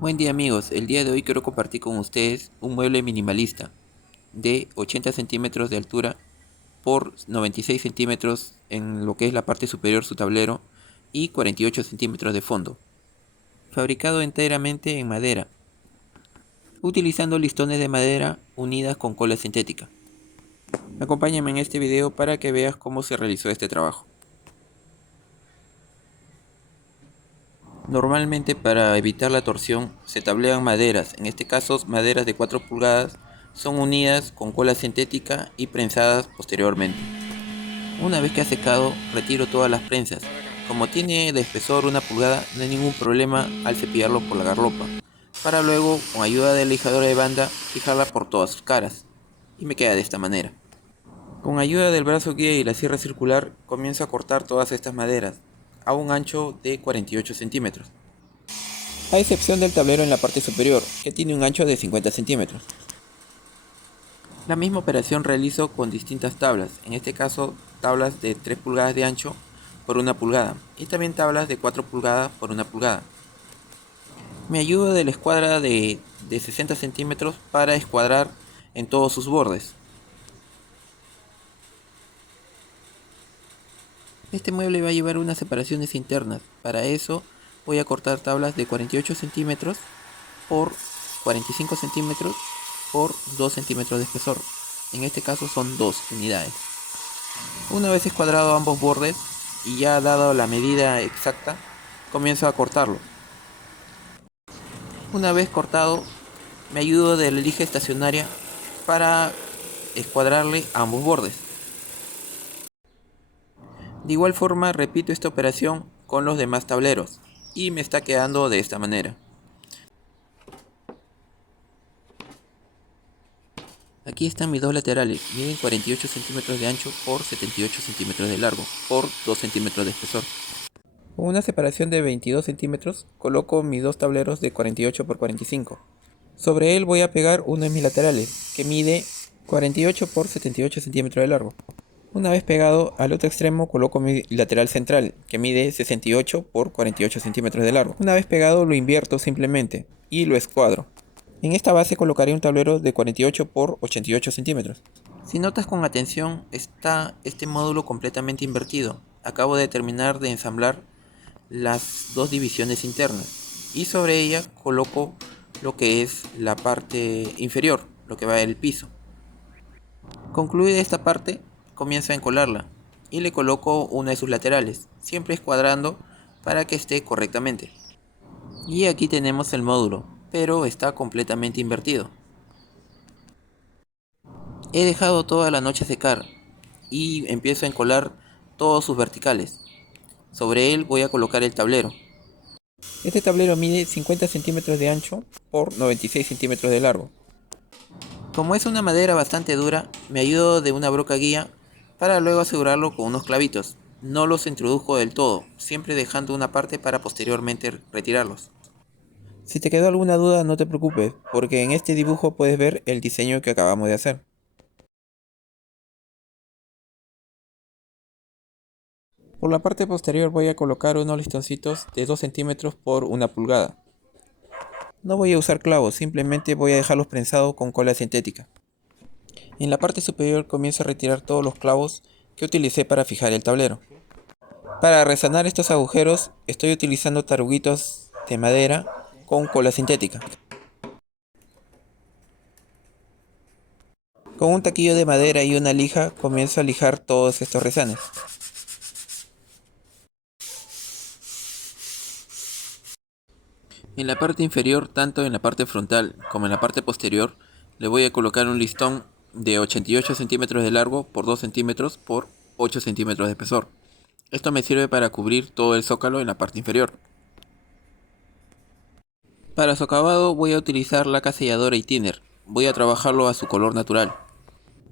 Buen día amigos, el día de hoy quiero compartir con ustedes un mueble minimalista de 80 centímetros de altura por 96 centímetros en lo que es la parte superior su tablero y 48 centímetros de fondo, fabricado enteramente en madera, utilizando listones de madera unidas con cola sintética. Acompáñame en este video para que veas cómo se realizó este trabajo. Normalmente para evitar la torsión se tablean maderas, en este caso maderas de 4 pulgadas, son unidas con cola sintética y prensadas posteriormente. Una vez que ha secado, retiro todas las prensas. Como tiene de espesor 1 pulgada, no hay ningún problema al cepillarlo por la garlopa, para luego, con ayuda de lijadora de banda, fijarla por todas sus caras. Y me queda de esta manera. Con ayuda del brazo guía y la sierra circular, comienzo a cortar todas estas maderas, a un ancho de 48 centímetros. A excepción del tablero en la parte superior, que tiene un ancho de 50 centímetros. La misma operación realizo con distintas tablas, en este caso tablas de 3 pulgadas de ancho por 1 pulgada y también tablas de 4 pulgadas por 1 pulgada. Me ayudo de la escuadra de 60 centímetros para escuadrar en todos sus bordes. Este mueble va a llevar unas separaciones internas, para eso voy a cortar tablas de 48 centímetros por 45 centímetros por 2 centímetros de espesor. En este caso son 2 unidades. Una vez escuadrado ambos bordes y ya dado la medida exacta, comienzo a cortarlo. Una vez cortado, me ayudo de la lija estacionaria para escuadrarle a ambos bordes. De igual forma repito esta operación con los demás tableros y me está quedando de esta manera. Aquí están mis dos laterales, miden 48 centímetros de ancho por 78 centímetros de largo por 2 centímetros de espesor. Con una separación de 22 centímetros coloco mis dos tableros de 48 por 45. Sobre él voy a pegar uno de mis laterales, que mide 48 por 78 centímetros de largo. Una vez pegado, al otro extremo coloco mi lateral central, que mide 68 por 48 centímetros de largo. Una vez pegado lo invierto simplemente y lo escuadro. En esta base colocaré un tablero de 48 por 88 centímetros. Si notas con atención, está este módulo completamente invertido. Acabo de terminar de ensamblar las dos divisiones internas y sobre ella coloco lo que es la parte inferior, lo que va del piso. Concluida esta parte, comienzo a encolarla y le coloco una de sus laterales, siempre escuadrando para que esté correctamente. Y aquí tenemos el módulo, pero está completamente invertido. He dejado toda la noche secar y empiezo a encolar todos sus verticales. Sobre él voy a colocar el tablero. Este tablero mide 50 centímetros de ancho por 96 centímetros de largo. Como es una madera bastante dura, me ayudo de una broca guía para luego asegurarlo con unos clavitos. No los introduzco del todo, siempre dejando una parte para posteriormente retirarlos. Si te quedó alguna duda, no te preocupes, porque en este dibujo puedes ver el diseño que acabamos de hacer. Por la parte posterior voy a colocar unos listoncitos de 2 centímetros por 1 pulgada. No voy a usar clavos, simplemente voy a dejarlos prensados con cola sintética. En la parte superior comienzo a retirar todos los clavos que utilicé para fijar el tablero. Para resanar estos agujeros estoy utilizando taruguitos de madera con cola sintética. Con un taquillo de madera y una lija comienzo a lijar todos estos resanes. En la parte inferior, tanto en la parte frontal como en la parte posterior, le voy a colocar un listón de 88 centímetros de largo por 2 centímetros por 8 centímetros de espesor. Esto me sirve para cubrir todo el zócalo en la parte inferior. Para su acabado voy a utilizar laca selladora y thinner. Voy a trabajarlo a su color natural,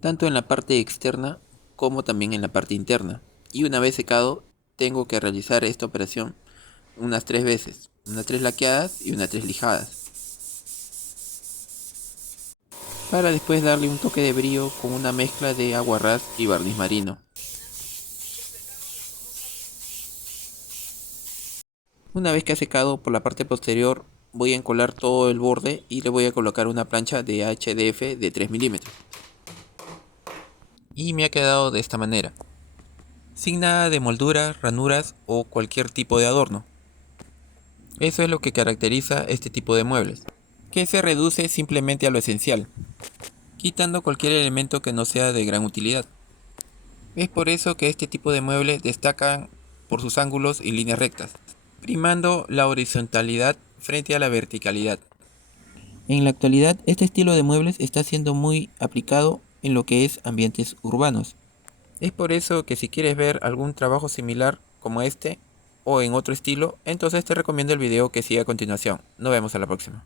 tanto en la parte externa como también en la parte interna. Y una vez secado, tengo que realizar esta operación unas 3 veces, unas 3 laqueadas y unas 3 lijadas, para después darle un toque de brillo con una mezcla de aguarrás y barniz marino. Una vez que ha secado por la parte posterior, voy a encolar todo el borde y le voy a colocar una plancha de HDF de 3 milímetros. Y me ha quedado de esta manera, sin nada de molduras, ranuras o cualquier tipo de adorno. Eso es lo que caracteriza este tipo de muebles, que se reduce simplemente a lo esencial, quitando cualquier elemento que no sea de gran utilidad. Es por eso que este tipo de muebles destacan por sus ángulos y líneas rectas, primando la horizontalidad frente a la verticalidad. En la actualidad, este estilo de muebles está siendo muy aplicado en lo que es ambientes urbanos. Es por eso que si quieres ver algún trabajo similar como este o en otro estilo, entonces te recomiendo el video que sigue a continuación. Nos vemos a la próxima.